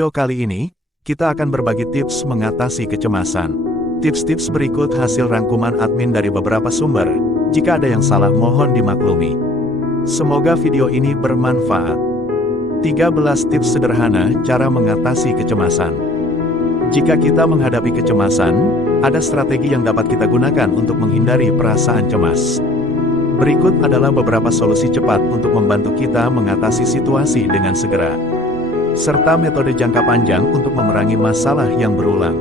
Video kali ini, kita akan berbagi tips mengatasi kecemasan. Tips-tips berikut hasil rangkuman admin dari beberapa sumber. Jika ada yang salah mohon dimaklumi. Semoga video ini bermanfaat. 13 tips sederhana cara mengatasi kecemasan. Jika kita menghadapi kecemasan, ada strategi yang dapat kita gunakan untuk menghindari perasaan cemas. Berikut adalah beberapa solusi cepat untuk membantu kita mengatasi situasi dengan segera, serta metode jangka panjang untuk memerangi masalah yang berulang.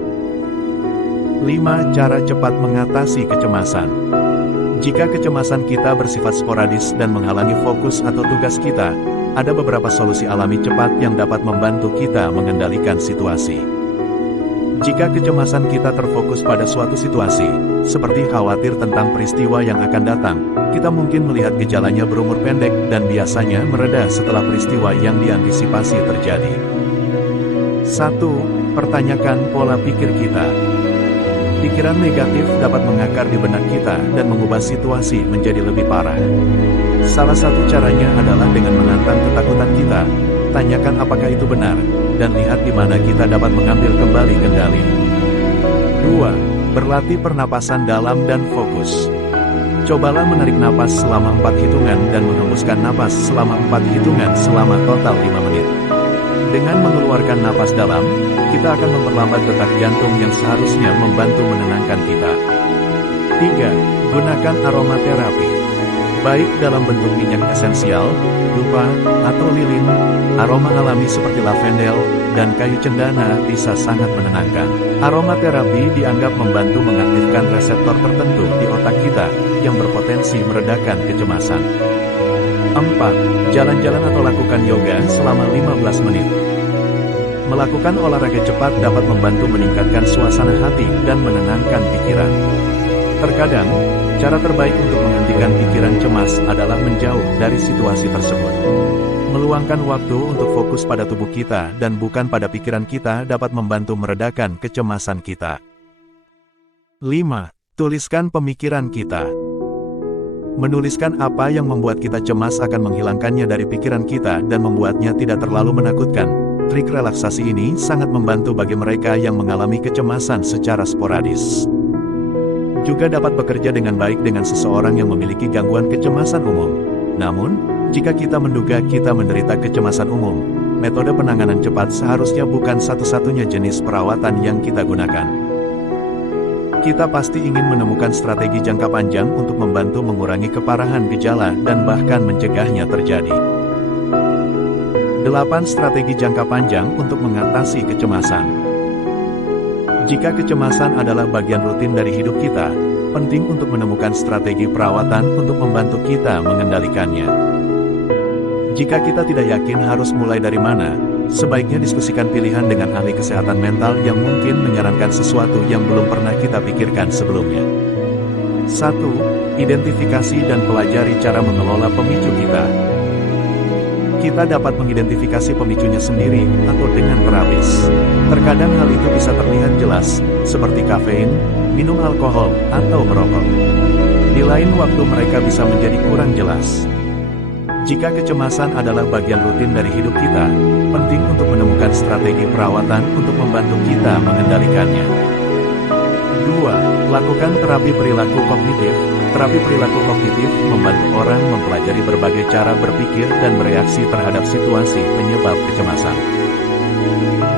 5 cara cepat mengatasi kecemasan. Jika kecemasan kita bersifat sporadis dan menghalangi fokus atau tugas kita, ada beberapa solusi alami cepat yang dapat membantu kita mengendalikan situasi. Jika kecemasan kita terfokus pada suatu situasi, seperti khawatir tentang peristiwa yang akan datang, kita mungkin melihat gejalanya berumur pendek dan biasanya mereda setelah peristiwa yang diantisipasi terjadi. 1. Pertanyakan pola pikir kita. Pikiran negatif dapat mengakar di benak kita dan mengubah situasi menjadi lebih parah. Salah satu caranya adalah dengan menantang ketakutan kita. Tanyakan apakah itu benar, dan lihat di mana kita dapat mengambil kembali kendali. 2. Berlatih pernapasan dalam dan fokus. Cobalah menarik napas selama 4 hitungan dan menghembuskan napas selama 4 hitungan selama total 5 menit. Dengan mengeluarkan napas dalam, kita akan memperlambat detak jantung yang seharusnya membantu menenangkan kita. 3. Gunakan aromaterapi. Baik dalam bentuk minyak esensial, dupa, atau lilin, aroma alami seperti lavendel dan kayu cendana bisa sangat menenangkan. Aromaterapi dianggap membantu mengaktifkan reseptor tertentu di otak kita yang berpotensi meredakan kecemasan. 4. Jalan-jalan atau lakukan yoga selama 15 menit. Melakukan olahraga cepat dapat membantu meningkatkan suasana hati dan menenangkan pikiran. Terkadang, cara terbaik untuk menghentikan pikiran cemas adalah menjauh dari situasi tersebut. Meluangkan waktu untuk fokus pada tubuh kita dan bukan pada pikiran kita dapat membantu meredakan kecemasan kita. 5. Tuliskan pemikiran kita. Menuliskan apa yang membuat kita cemas akan menghilangkannya dari pikiran kita dan membuatnya tidak terlalu menakutkan. Trik relaksasi ini sangat membantu bagi mereka yang mengalami kecemasan secara sporadis. Juga dapat bekerja dengan baik dengan seseorang yang memiliki gangguan kecemasan umum. Namun, jika kita menduga kita menderita kecemasan umum, metode penanganan cepat seharusnya bukan satu-satunya jenis perawatan yang kita gunakan. Kita pasti ingin menemukan strategi jangka panjang untuk membantu mengurangi keparahan gejala dan bahkan mencegahnya terjadi. 8 strategi jangka panjang untuk mengatasi kecemasan. Jika kecemasan adalah bagian rutin dari hidup kita, penting untuk menemukan strategi perawatan untuk membantu kita mengendalikannya. Jika kita tidak yakin harus mulai dari mana, sebaiknya diskusikan pilihan dengan ahli kesehatan mental yang mungkin menyarankan sesuatu yang belum pernah kita pikirkan sebelumnya. 1. Identifikasi dan pelajari cara mengelola pemicu kita. Kita dapat mengidentifikasi pemicunya sendiri atau dengan terapis. Terkadang hal itu bisa terlihat jelas, seperti kafein, minum alkohol, atau merokok. Di lain waktu mereka bisa menjadi kurang jelas. Jika kecemasan adalah bagian rutin dari hidup kita, penting untuk menemukan strategi perawatan untuk membantu kita mengendalikannya. 2. Lakukan terapi perilaku kognitif. Terapi perilaku kognitif membantu orang mempelajari berbagai cara berpikir dan bereaksi terhadap situasi penyebab kecemasan.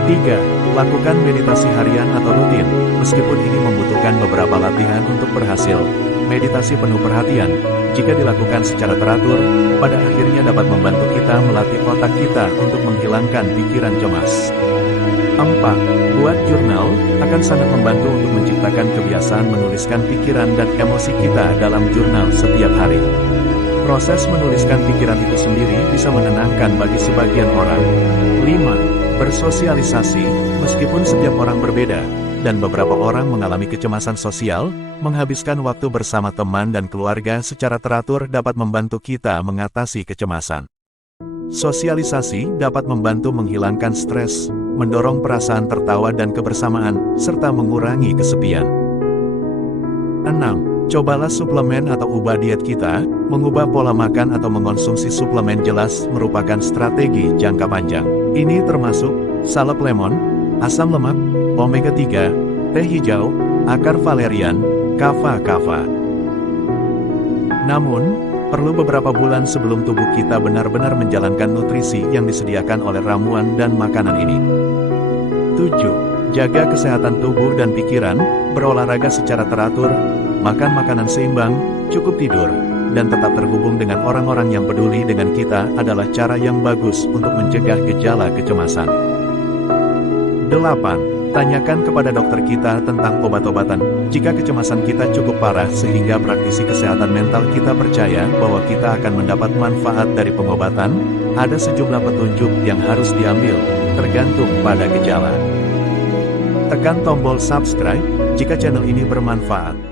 3. Lakukan meditasi harian atau rutin. Meskipun ini membutuhkan beberapa latihan untuk berhasil, meditasi penuh perhatian, jika dilakukan secara teratur, pada akhirnya dapat membantu kita melatih otak kita untuk menghilangkan pikiran cemas. 4. Buat jurnal, akan sangat membantu untuk menciptakan kebiasaan menuliskan pikiran dan emosi kita dalam jurnal setiap hari. Proses menuliskan pikiran itu sendiri bisa menenangkan bagi sebagian orang. 5. Bersosialisasi, meskipun setiap orang berbeda, dan beberapa orang mengalami kecemasan sosial, menghabiskan waktu bersama teman dan keluarga secara teratur dapat membantu kita mengatasi kecemasan. Sosialisasi dapat membantu menghilangkan stres, mendorong perasaan tertawa dan kebersamaan, serta mengurangi kesepian. 6. Cobalah suplemen atau ubah diet kita. Mengubah pola makan atau mengonsumsi suplemen jelas merupakan strategi jangka panjang. Ini termasuk salep lemon, asam lemak, omega 3, teh hijau, akar valerian, kava. Namun, perlu beberapa bulan sebelum tubuh kita benar-benar menjalankan nutrisi yang disediakan oleh ramuan dan makanan ini. 7. Jaga kesehatan tubuh dan pikiran, berolahraga secara teratur, makan makanan seimbang, cukup tidur, dan tetap terhubung dengan orang-orang yang peduli dengan kita adalah cara yang bagus untuk mencegah gejala kecemasan. 8. Tanyakan kepada dokter kita tentang obat-obatan. Jika kecemasan kita cukup parah sehingga praktisi kesehatan mental kita percaya bahwa kita akan mendapat manfaat dari pengobatan, ada sejumlah petunjuk yang harus diambil, tergantung pada gejala. Tekan tombol subscribe jika channel ini bermanfaat.